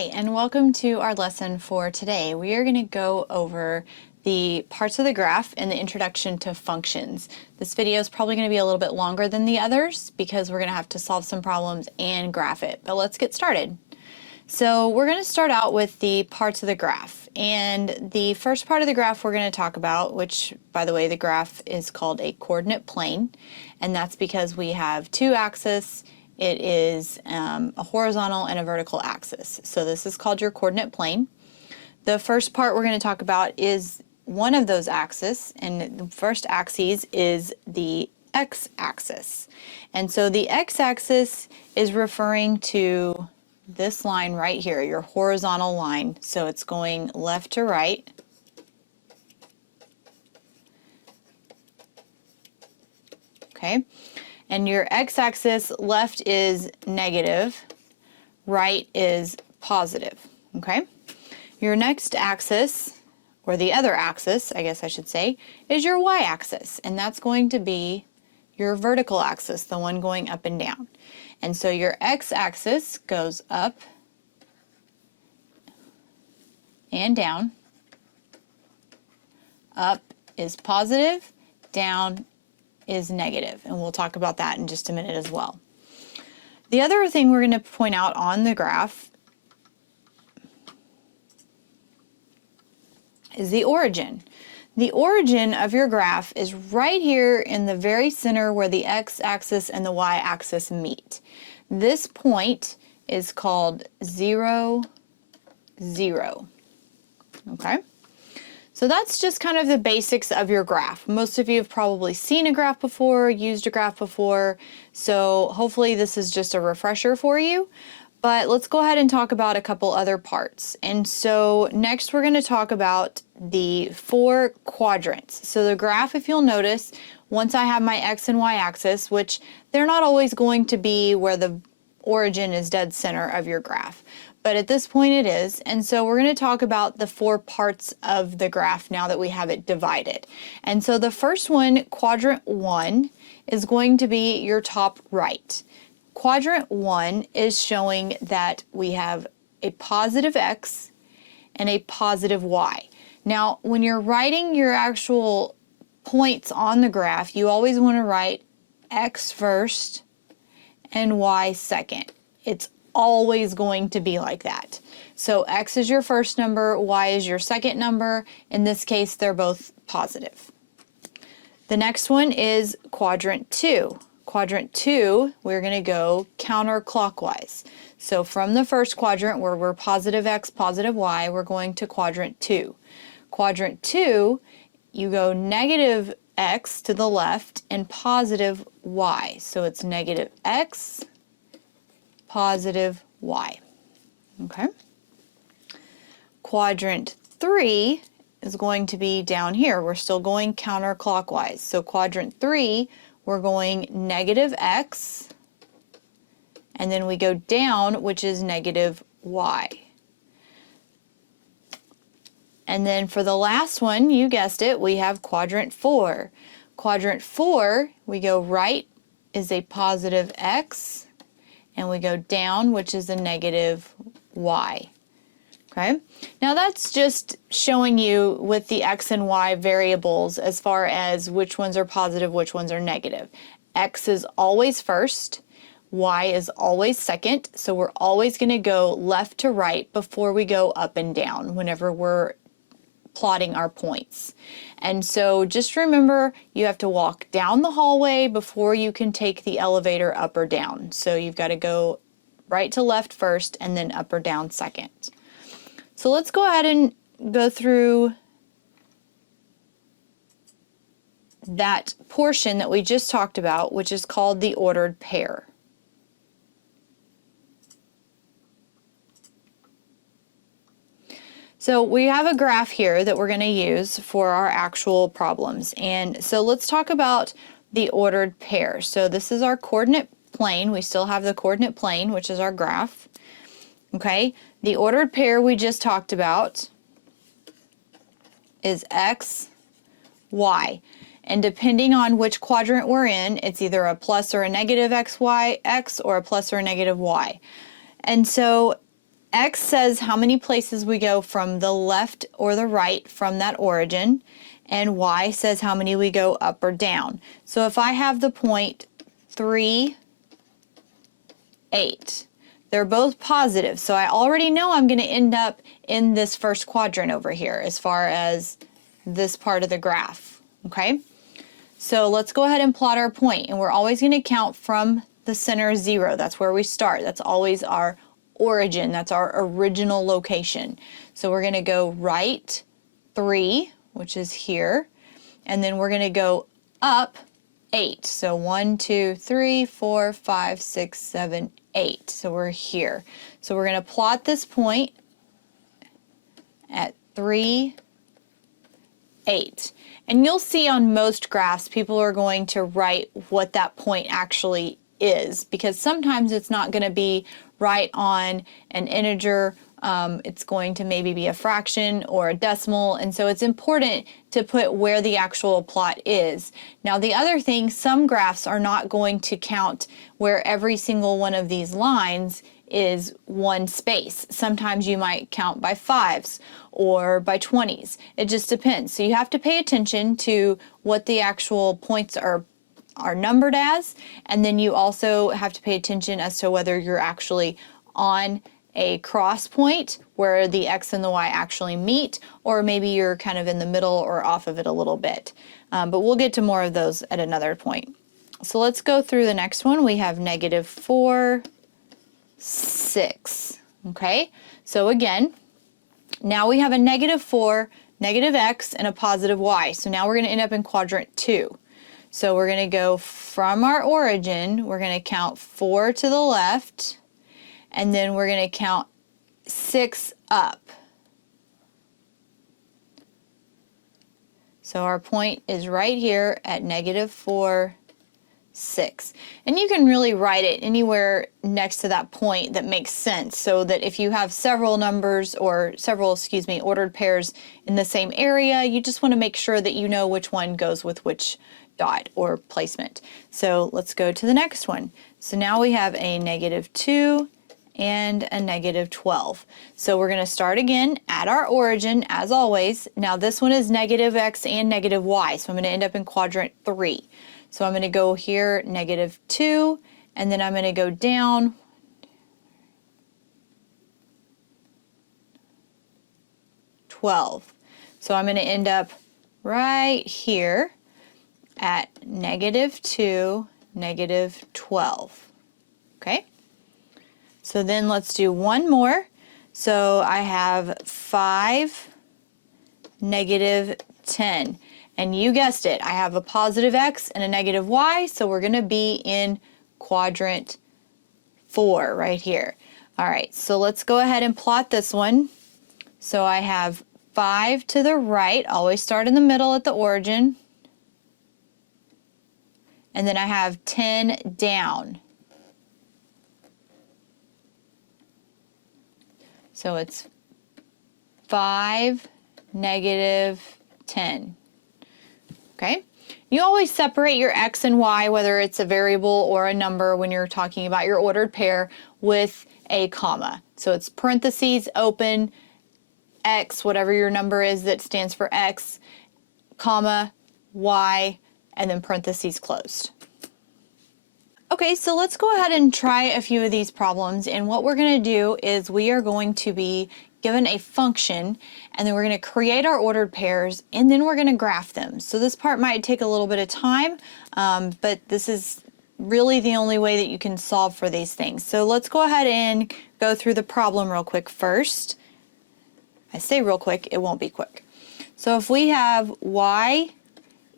Hi, and welcome to our lesson for today. We are going to go over the parts of the graph and the introduction to functions. This video is probably going to be a little bit longer than the others because we're going to have to solve some problems and graph it. But let's get started. So we're going to start out with the parts of the graph. And the first part of the graph we're going to talk about, which, by the way, the graph is called a coordinate plane. And that's because we have two axes. It is a horizontal and a vertical axis. So this is called your coordinate plane. The first part we're going to talk about is one of those axes, and the first axis is the x-axis. And so the x-axis is referring to this line right here, your horizontal line. So it's going left to right. Okay. And your x-axis, left is negative, right is positive, okay? Your next axis, or the other axis, I guess I should say, is your y-axis, and that's going to be your vertical axis, the one going up and down. And so your x-axis goes up and down. Up is positive, down is negative, and we'll talk about that in just a minute as well. The other thing we're going to point out on the graph is the origin. The origin of your graph is right here in the very center where the x-axis and the y-axis meet. This point is called 0, 0. Okay? So that's just kind of the basics of your graph. Most of you have probably seen a graph before, used a graph before, so hopefully this is just a refresher for you. But let's go ahead and talk about a couple other parts. And so next we're going to talk about the 4 quadrants. So the graph, if you'll notice, once I have my x and y axis, which they're not always going to be where the origin is dead center of your graph. But at this point it is, and so we're going to talk about the 4 parts of the graph now that we have it divided. And so the first one, quadrant 1, is going to be your top right. Quadrant 1 is showing that we have a positive x and a positive y. Now, when you're writing your actual points on the graph, you always want to write x first and y second. It's always going to be like that. So x is your first number, y is your second number. In this case, they're both positive. The next one is quadrant 2. Quadrant 2, we're going to go counterclockwise. So from the first quadrant where we're positive x, positive y, we're going to quadrant 2. Quadrant 2, you go negative x to the left and positive y. So it's negative x, positive y. Okay. Quadrant 3 is going to be down here. We're still going counterclockwise. So quadrant 3, we're going negative x, and then we go down, which is negative y. And then for the last one, you guessed it, we have quadrant 4. Quadrant 4, we go right is a positive x, and we go down, which is a negative y. Okay? Now that's just showing you with the x and y variables as far as which ones are positive, which ones are negative. X is always first, y is always second, so we're always going to go left to right before we go up and down whenever we're plotting our points. And so just remember, you have to walk down the hallway before you can take the elevator up or down. So you've got to go right to left first and then up or down second. So let's go ahead and go through that portion that we just talked about, which is called the ordered pair. So we have a graph here that we're going to use for our actual problems. And so let's talk about the ordered pair. So this is our coordinate plane. We still have the coordinate plane, which is our graph. Okay, the ordered pair we just talked about is x, y. And depending on which quadrant we're in, it's either a plus or a negative x, y, x, or a plus or a negative y. And so X says how many places we go from the left or the right from that origin, and Y says how many we go up or down. So if I have the point 3, 8, they're both positive, so I already know I'm going to end up in this first quadrant over here as far as this part of the graph, okay? So let's go ahead and plot our point, and we're always going to count from the center 0. That's where we start. That's always our origin. That's our original location. So we're going to go right 3, which is here, and then we're going to go up 8. So 1, 2, 3, 4, 5, 6, 7, 8. So we're here. So we're going to plot this point at 3, 8. And you'll see on most graphs, people are going to write what that point actually is, because sometimes it's not going to be right on an integer. It's going to maybe be a fraction or a decimal, and so it's important to put where the actual plot is. Now the other thing, some graphs are not going to count where every single one of these lines is one space. Sometimes you might count by 5s or by 20s. It just depends. So you have to pay attention to what the actual points are numbered as, and then you also have to pay attention as to whether you're actually on a cross point where the X and the Y actually meet, or maybe you're kind of in the middle or off of it a little bit. But we'll get to more of those at another point. So let's go through the next one. We have -4, 6. Okay, so again, now we have a -4, negative X, and a positive Y. So now we're going to end up in quadrant 2. So we're going to go from our origin, we're going to count 4 to the left, and then we're going to count 6 up. So our point is right here at -4, 6. And you can really write it anywhere next to that point that makes sense, so that if you have several numbers or several, ordered pairs in the same area, you just want to make sure that you know which one goes with which dot or placement. So let's go to the next one. So now we have a -2 and a -12. So we're going to start again at our origin as always. Now this one is negative X and negative Y, so I'm going to end up in quadrant 3. So I'm going to go here -2, and then I'm going to go down 12. So I'm going to end up right here at -2, -12. Okay? So then let's do one more. So I have 5, -10. And you guessed it, I have a positive X and a negative Y, so we're going to be in quadrant 4 right here. All right, so let's go ahead and plot this one. So I have 5 to the right, always start in the middle at the origin. And then I have 10 down. So it's 5, -10. Okay? You always separate your X and Y, whether it's a variable or a number, when you're talking about your ordered pair, with a comma. So it's parentheses, open, X, whatever your number is that stands for X, comma, Y, and then parentheses closed. Okay, so let's go ahead and try a few of these problems, and what we're going to do is we are going to be given a function, and then we're going to create our ordered pairs, and then we're going to graph them. So this part might take a little bit of time, but this is really the only way that you can solve for these things. So let's go ahead and go through the problem real quick first. I say real quick, it won't be quick. So if we have y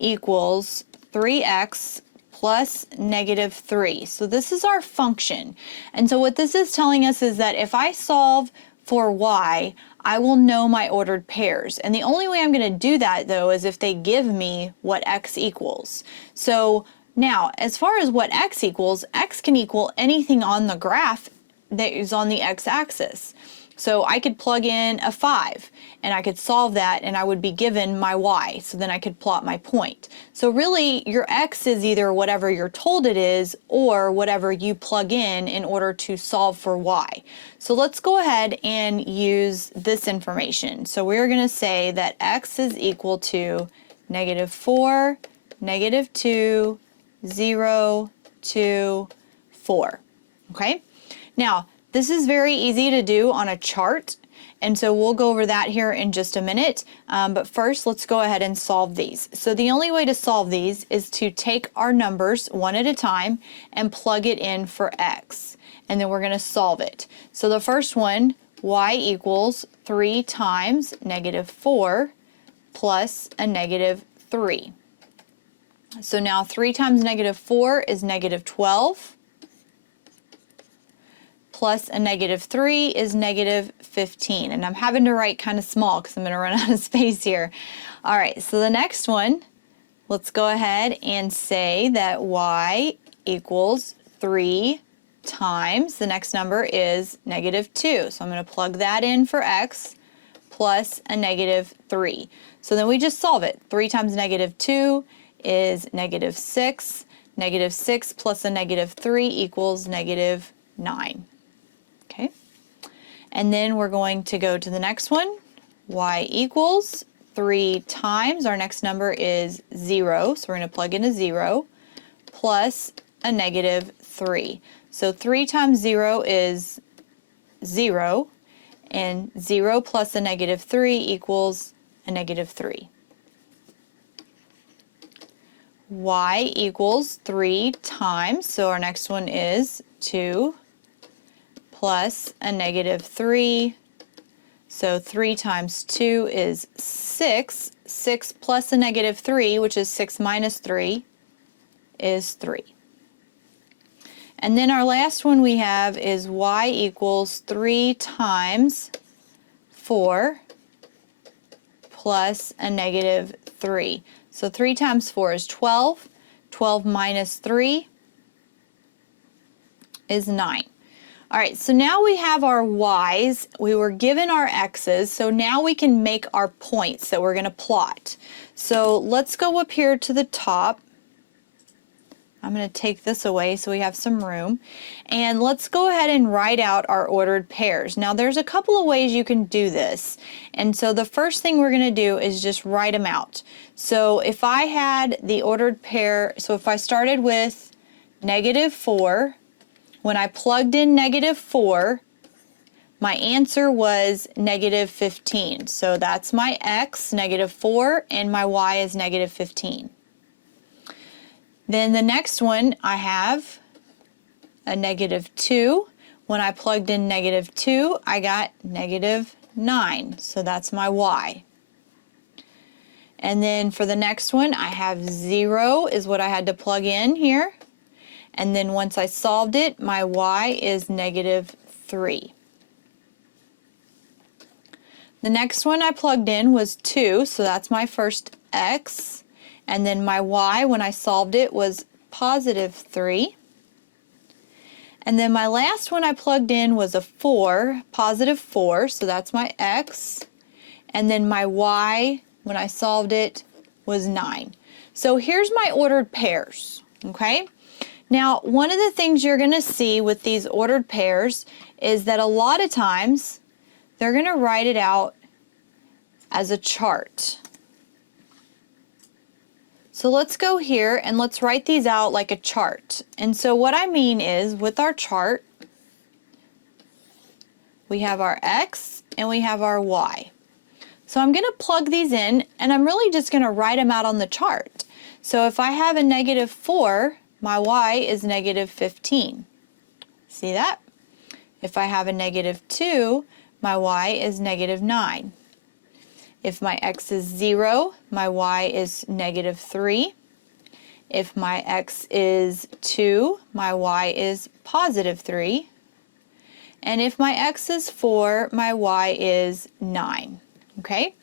equals 3x plus -3. So this is our function. And so what this is telling us is that if I solve for y, I will know my ordered pairs. And the only way I'm going to do that, though, is if they give me what x equals. So now, as far as what x equals, x can equal anything on the graph that is on the x-axis. So I could plug in a 5 and I could solve that and I would be given my y. So then I could plot my point. So really your x is either whatever you're told it is or whatever you plug in order to solve for y. So let's go ahead and use this information. So we're going to say that x is equal to -4, -2, 0, 2, 4. Okay? Now, this is very easy to do on a chart, and so we'll go over that here in just a minute. But first, let's go ahead and solve these. So the only way to solve these is to take our numbers one at a time and plug it in for x, and then we're going to solve it. So the first one, y equals 3 times -4 plus a -3. So now 3 times -4 is -12. Plus a -3 is -15. And I'm having to write kind of small because I'm going to run out of space here. All right, so the next one, let's go ahead and say that y equals 3 times, the next number is -2. So I'm going to plug that in for x plus a -3. So then we just solve it. 3 times -2 is -6. -6 plus a -3 equals -9. Okay, and then we're going to go to the next one. Y equals 3 times, our next number is 0, so we're going to plug in a 0, plus a -3. So 3 times 0 is 0, and 0 plus a -3 equals a -3. Y equals 3 times, so our next one is 2 plus a -3. So 3 times 2 is 6. 6 plus a -3, which is 6 minus 3, is 3. And then our last one we have is y equals 3 times 4 plus a -3. So 3 times 4 is 12. 12 minus 3 is 9. All right, so now we have our y's, we were given our x's, so now we can make our points that we're going to plot. So let's go up here to the top. I'm going to take this away so we have some room. And let's go ahead and write out our ordered pairs. Now there's a couple of ways you can do this. And so the first thing we're going to do is just write them out. So if I had the ordered pair, so if I started with -4, when I plugged in -4, my answer was -15. So that's my x, -4, and my y is -15. Then the next one, I have a -2. When I plugged in -2, I got -9. So that's my y. And then for the next one, I have 0 is what I had to plug in here. And then once I solved it, my y is -3. The next one I plugged in was 2, so that's my first x. And then my y, when I solved it, was +3. And then my last one I plugged in was a 4, +4, so that's my x. And then my y, when I solved it, was 9. So here's my ordered pairs, okay? Now, one of the things you're going to see with these ordered pairs is that a lot of times they're going to write it out as a chart. So let's go here and let's write these out like a chart. And so what I mean is, with our chart, we have our x and we have our y. So I'm going to plug these in and I'm really just going to write them out on the chart. So if I have a -4, my y is -15. See that? If I have a -2, my y is -9. If my x is 0, my y is -3. If my x is 2, my y is +3. And if my x is 4, my y is 9. Okay?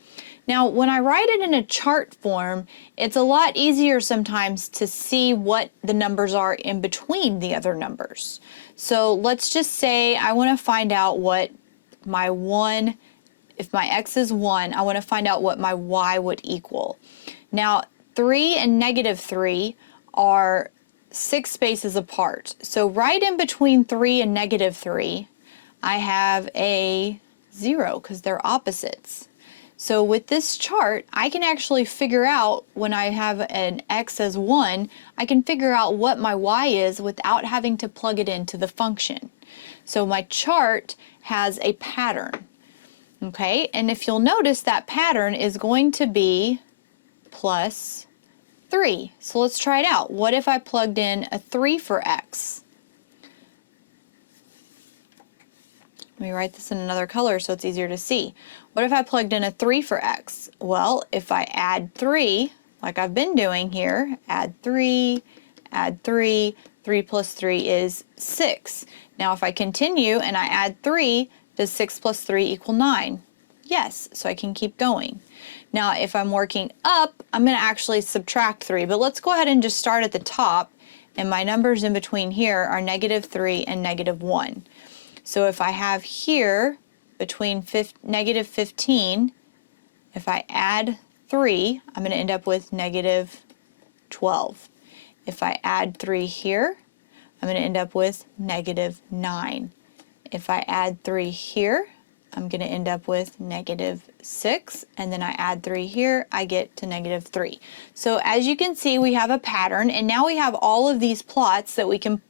Now, when I write it in a chart form, it's a lot easier sometimes to see what the numbers are in between the other numbers. So let's just say I want to find out what my 1, if my x is 1, I want to find out what my y would equal. Now, 3 and -3 are 6 spaces apart. So right in between 3 and -3, I have a 0 because they're opposites. So with this chart, I can actually figure out when I have an x as 1, I can figure out what my y is without having to plug it into the function. So my chart has a pattern, okay? And if you'll notice, that pattern is going to be plus 3. So let's try it out. What if I plugged in a 3 for x? Let me write this in another color so it's easier to see. What if I plugged in a 3 for x? Well, if I add 3, like I've been doing here, add 3, 3 plus 3 is 6. Now if I continue and I add 3, does 6 plus 3 equal 9? Yes, so I can keep going. Now if I'm working up, I'm going to actually subtract 3, but let's go ahead and just start at the top, and my numbers in between here are -3 and -1. So if I have here between -15, if I add 3, I'm going to end up with -12. If I add 3 here, I'm going to end up with -9. If I add 3 here, I'm going to end up with -6, and then I add 3 here, I get to -3. So as you can see, we have a pattern, and now we have all of these plots that we can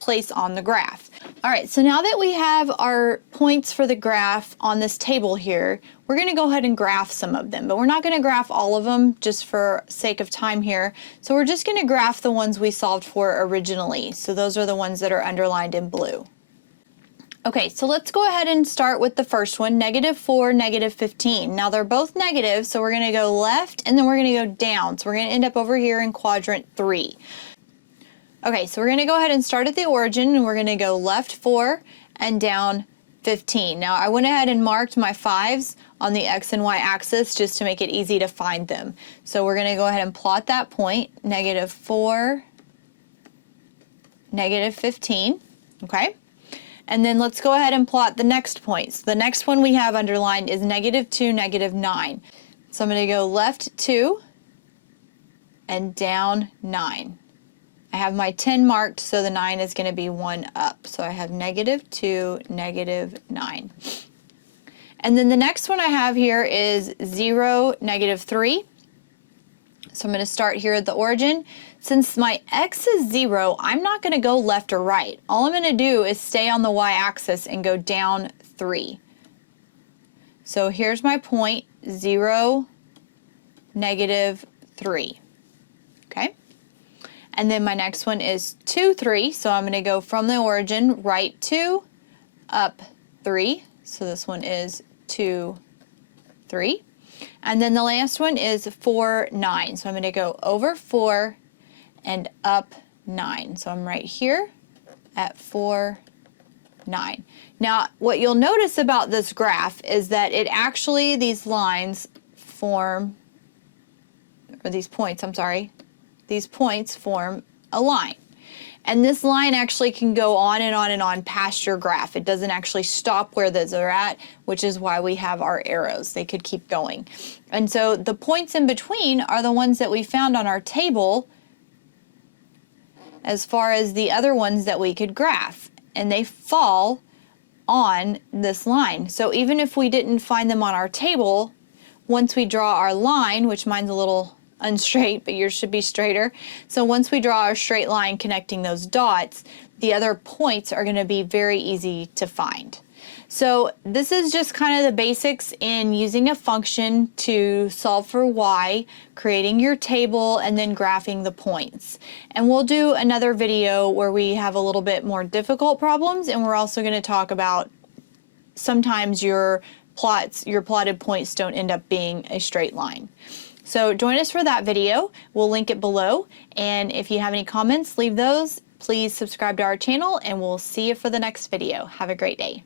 place on the graph. All right, so now that we have our points for the graph on this table here, we're going to go ahead and graph some of them, but we're not going to graph all of them just for sake of time here. So we're just going to graph the ones we solved for originally. So those are the ones that are underlined in blue. Okay, so let's go ahead and start with the first one, -4, -15. Now they're both negative, so we're going to go left and then we're going to go down. So we're going to end up over here in quadrant 3. Okay, so we're going to go ahead and start at the origin, and we're going to go left 4 and down 15. Now I went ahead and marked my 5s on the x and y axis just to make it easy to find them. So we're going to go ahead and plot that point, -4, -15, okay? And then let's go ahead and plot the next point. So the next one we have underlined is -2, -9. So I'm going to go left 2 and down 9. I have my 10 marked, so the 9 is going to be 1 up. So I have -2, -9. And then the next one I have here is 0, -3. So I'm going to start here at the origin. Since my x is 0, I'm not going to go left or right. All I'm going to do is stay on the y-axis and go down 3. So here's my point, 0, -3. Okay? And then my next one is 2, 3. So I'm going to go from the origin, right 2, up 3. So this one is 2, 3. And then the last one is 4, 9. So I'm going to go over 4 and up 9. So I'm right here at 4, 9. Now what you'll notice about this graph is that it actually, these lines form, or these points, I'm sorry, these points form a line. And this line actually can go on and on and on past your graph. It doesn't actually stop where those are at, which is why we have our arrows. They could keep going. And so the points in between are the ones that we found on our table as far as the other ones that we could graph. And they fall on this line. So even if we didn't find them on our table, once we draw our line, which mine's a little unstraight, but yours should be straighter. So once we draw our straight line connecting those dots, the other points are going to be very easy to find. So this is just kind of the basics in using a function to solve for y, creating your table, and then graphing the points. And we'll do another video where we have a little bit more difficult problems, and we're also going to talk about sometimes your plotted points don't end up being a straight line. So join us for that video. We'll link it below. And if you have any comments, leave those. Please subscribe to our channel, and we'll see you for the next video. Have a great day.